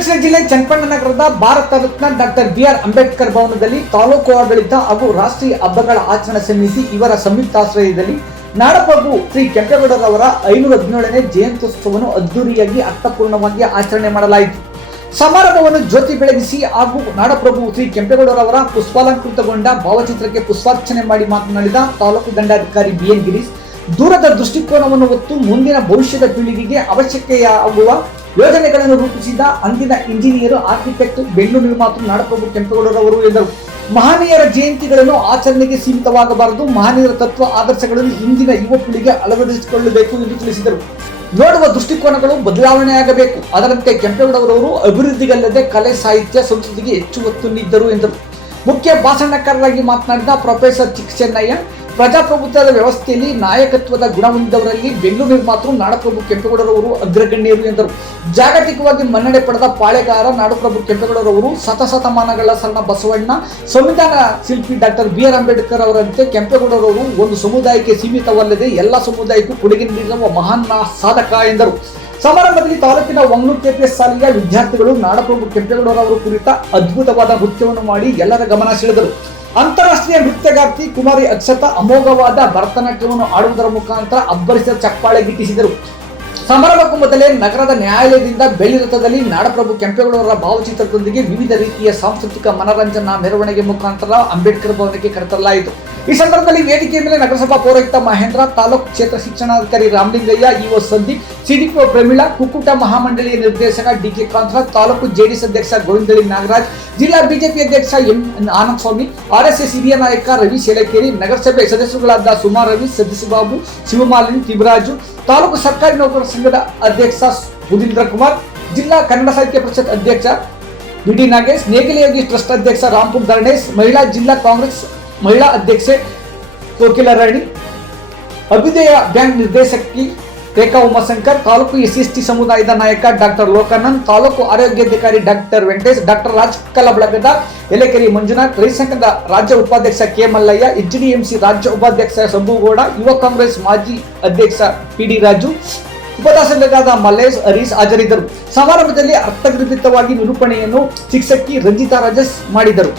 ದಕ್ಷಿಣ ಜಿಲ್ಲೆ Channapatna Bharat Ratna doctor B R. Ambedkar ಭವನದಲ್ಲಿ ತಾಲೂಕು ಆಡಳಿತ ಹಾಗೂ ರಾಷ್ಟ್ರೀಯ ಹಬ್ಬಗಳ ಆಚರಣಾ ಸಮಿತಿ ಇವರ ಸಂಯುಕ್ತಾಶ್ರಯದಲ್ಲಿ ನಾಡಪ್ರಭು ಶ್ರೀ ಕೆಂಪೇಗೌಡರವರ 517ನೇ ಜಯಂತ್ಯೋತ್ಸವವನ್ನು ಅದ್ದೂರಿಯಾಗಿ ಅರ್ಥಪೂರ್ಣವಾಗಿ ಆಚರಣೆ ಮಾಡಲಾಯಿತು. ಸಮಾರಂಭವನ್ನು ಜ್ಯೋತಿ ಬೆಳಗಿಸಿ ಹಾಗೂ ನಾಡಪ್ರಭು ಶ್ರೀ ಕೆಂಪೇಗೌಡರವರ ಪುಷ್ಪಾಲಂಕೃತಗೊಂಡ ಭಾವಚಿತ್ರಕ್ಕೆ ಪುಷ್ಪಾರ್ಚನೆ ಮಾಡಿ ಮಾತನಾಡಿದ ತಾಲೂಕು ದಂಡಾಧಿಕಾರಿ ಬಿ.ಎನ್. ಗಿರೀಶ್, ದೂರದ ದೃಷ್ಟಿಕೋನವನ್ನು ಹೊತ್ತು ಮುಂದಿನ ಭವಿಷ್ಯದ ಪೀಳಿಗೆಗೆ ಅವಶ್ಯಕತೆಯಾಗುವ ಯೋಜನೆಗಳನ್ನು ರೂಪಿಸಿದ ಅಂದಿನ ಇಂಜಿನಿಯರ್, ಆರ್ಕಿಟೆಕ್ಟ್, ಬೆಂಗಳೂರು ನಿರ್ಮಾತೃ ನಾಡಪ್ರಭು ಕೆಂಪೇಗೌಡರವರು ಎಂದರು. ಮಹನೀಯರ ಜಯಂತಿಗಳನ್ನು ಆಚರಣೆಗೆ ಸೀಮಿತವಾಗಬಾರದು, ಮಹನೀಯರ ತತ್ವ ಆದರ್ಶಗಳನ್ನು ಇಂದಿನ ಯುವ ಪೀಳಿಗೆ ಅಳವಡಿಸಿಕೊಳ್ಳಬೇಕು ಎಂದು ತಿಳಿಸಿದರು. ನೋಡುವ ದೃಷ್ಟಿಕೋನಗಳು ಬದಲಾವಣೆಯಾಗಬೇಕು. ಅದರಂತೆ ಕೆಂಪೇಗೌಡರವರು ಅಭಿವೃದ್ಧಿಗಲ್ಲದೆ ಕಲೆ, ಸಾಹಿತ್ಯ, ಸಂಸ್ಕೃತಿಗೆ ಹೆಚ್ಚು ಒತ್ತು ನೀಡಿದ್ದರು ಎಂದರು. ಮುಖ್ಯ ಭಾಷಣಕಾರರಾಗಿ ಮಾತನಾಡಿದ ಪ್ರೊಫೆಸರ್ ಚಿಕ್ಕಚೆನ್ನಯ್ಯ, ಪ್ರಜಾಪ್ರಭುತ್ವದ ವ್ಯವಸ್ಥೆಯಲ್ಲಿ ನಾಯಕತ್ವದ ಗುಣ ಹೊಂದಿದವರಲ್ಲಿ ಬೆಂಗಳೂರು ನಿರ್ಮಾತೃ ನಾಡಪ್ರಭು ಕೆಂಪೇಗೌಡರವರು ಅಗ್ರಗಣ್ಯರು ಎಂದರು. ಜಾಗತಿಕವಾಗಿ ಮನ್ನಣೆ ಪಡೆದ ಪಾಳೆಗಾರ ನಾಡಪ್ರಭು ಕೆಂಪೇಗೌಡರವರು ಶತಶತಮಾನಗಳ ಶರಣ ಬಸವಣ್ಣ, ಸಂವಿಧಾನ ಶಿಲ್ಪಿ ಡಾಕ್ಟರ್ ಬಿ.ಆರ್. ಅಂಬೇಡ್ಕರ್ ಅವರಂತೆ ಕೆಂಪೇಗೌಡರವರು ಒಂದು ಸಮುದಾಯಕ್ಕೆ ಸೀಮಿತವಲ್ಲದೆ ಎಲ್ಲ ಸಮುದಾಯಕ್ಕೂ ಕೊಡುಗೆ ನೀಡಿರುವ ಮಹಾನ್ ಸಾಧಕ ಎಂದರು. ಸಮಾರಂಭದಲ್ಲಿ ತಾಲೂಕಿನ ವಂಗ್ಲೂರು ಕೆಪಿಎಸ್ ಶಾಲೆಯ ವಿದ್ಯಾರ್ಥಿಗಳು ನಾಡಪ್ರಭು ಕೆಂಪೇಗೌಡರವರು ಕುರಿತ ಅದ್ಭುತವಾದ ನೃತ್ಯವನ್ನು ಮಾಡಿ ಎಲ್ಲರ ಗಮನ ಸೆಳೆದರು. ಅಂತಾರಾಷ್ಟ್ರೀಯ ನೃತ್ಯಗಾರ್ತಿ ಕುಮಾರಿ ಅಕ್ಷತಾ ಅಮೋಘವಾದ ಭರತನಾಟ್ಯವನ್ನು ಆಡುವುದರ ಮುಖಾಂತರ ಅಬ್ಬರಿಸಿದ ಚಪ್ಪಾಳೆ ಗಿಟ್ಟಿಸಿದರು. ಸಮಾರಂಭಕ್ಕೂ ಮೊದಲೇ ನಗರದ ನ್ಯಾಯಾಲಯದಿಂದ ಬೆಳ್ಳಿ ರಥದಲ್ಲಿ ನಾಡಪ್ರಭು ಕೆಂಪೇಗೌಡರ ಭಾವಚಿತ್ರದೊಂದಿಗೆ ವಿವಿಧ ರೀತಿಯ ಸಾಂಸ್ಕೃತಿಕ ಮನರಂಜನಾ ಮೆರವಣಿಗೆ ಮುಖಾಂತರ ಅಂಬೇಡ್ಕರ್ ಭವನಕ್ಕೆ ಕರೆತರಲಾಯಿತು. ಈ ಸಂದರ್ಭದಲ್ಲಿ ವೇದಿಕೆಯ ಮೇಲೆ ನಗರಸಭಾ ಪೌರಾಯುಕ್ತ ಮಹೇಂದ್ರ, ತಾಲೂಕು ಕ್ಷೇತ್ರ ಶಿಕ್ಷಣಾಧಿಕಾರಿ ರಾಮಲಿಂಗಯ್ಯ, ಇಒ ಸಂದೀಪ್, ಸಿಡಿಪಿಒ ಪ್ರಮೀಳಾ, ಕುಕ್ಕುಟ ಮಹಾಮಂಡಳಿಯ ನಿರ್ದೇಶಕ ಡಿ.ಕೆ. ಕಾಂತರಾಜ್, ತಾಲೂಕು ಜೆಡಿಎಸ್ ಅಧ್ಯಕ್ಷ ಗೋವಿಂದಳ್ಳಿ ನಾಗರಾಜ್, ಜಿಲ್ಲಾ ಬಿಜೆಪಿ ಅಧ್ಯಕ್ಷ ಎಂ. ಆನಂದ ಸ್ವಾಮಿ, ಆರ್ಎಸ್ಎಸ್ ಹಿರಿಯ ನಾಯಕ ರವಿ ಶೇಲಕೇರಿ, ನಗರಸಭೆ ಸದಸ್ಯರುಗಳಾದ ಸುಮಾ ರವಿ, ಸತೀಶಬಾಬು, ಶಿವಮಾಲಿನಿ, ತಿಬರಾಜು, ತಾಲೂಕು ಸರ್ಕಾರಿ ನೌಕರರ ಸಂಘದ ಅಧ್ಯಕ್ಷ ಬುಧೀಂದ್ರ ಕುಮಾರ್, ಜಿಲ್ಲಾ ಕನ್ನಡ ಸಾಹಿತ್ಯ ಪರಿಷತ್ ಅಧ್ಯಕ್ಷ ಬಿ.ಡಿ. ನಾಗೇಶ್, ನೇಗಿಲಿಯೋಗಿ ಟ್ರಸ್ಟ್ ಅಧ್ಯಕ್ಷ ರಾಂಪುರ್ ಧರಣೇಶ್, ಮಹಿಳಾ ಜಿಲ್ಲಾ ಕಾಂಗ್ರೆಸ್ ಮಹಿಳಾ ಅಧ್ಯಕ್ಷೆ ಕೋಕಿಲ ರಾಣಿ, ಅಭ್ಯುದಯ ಬ್ಯಾಂಕ್ ನಿರ್ದೇಶಕಿ ರೇಖಾ ಉಮಾಶಂಕರ್, ತಾಲೂಕು ಎಸ್ಸಿ ಸಮುದಾಯದ ನಾಯಕ ಡಾಕ್ಟರ್ ಲೋಕಾನಂದ್, ತಾಲೂಕು ಆರೋಗ್ಯಾಧಿಕಾರಿ ಡಾಕ್ಟರ್ ವೆಂಕಟೇಶ್, ಡಾಕ್ಟರ್ ರಾಜಕಲ ಬಳಗದ ಎಲೆಕೆರೆ ಮಂಜುನಾಥ್, ರೈತ ಸಂಘದ ರಾಜ್ಯ ಉಪಾಧ್ಯಕ್ಷ ಕೆ. ಮಲ್ಲಯ್ಯ, ಎಚ್ಡಿಎಂಸಿ ರಾಜ್ಯ ಉಪಾಧ್ಯಕ್ಷ ಶಂಭುಗೌಡ, ಯುವ ಕಾಂಗ್ರೆಸ್ ಮಾಜಿ ಅಧ್ಯಕ್ಷ ಪಿ.ಡಿ. ರಾಜು, ಉಪದಾಸರಾದ ಮಲ್ಲೇಶ್, ಹರೀಶ್ ಹಾಜರಿದ್ದರು. ಸಮಾರಂಭದಲ್ಲಿ ಅರ್ಥಗರ್ಭಿತವಾಗಿ ನಿರೂಪಣೆಯನ್ನು ಶಿಕ್ಷಕಿ ರಂಜಿತಾ ರಾಜೇಶ್ ಮಾಡಿದರು.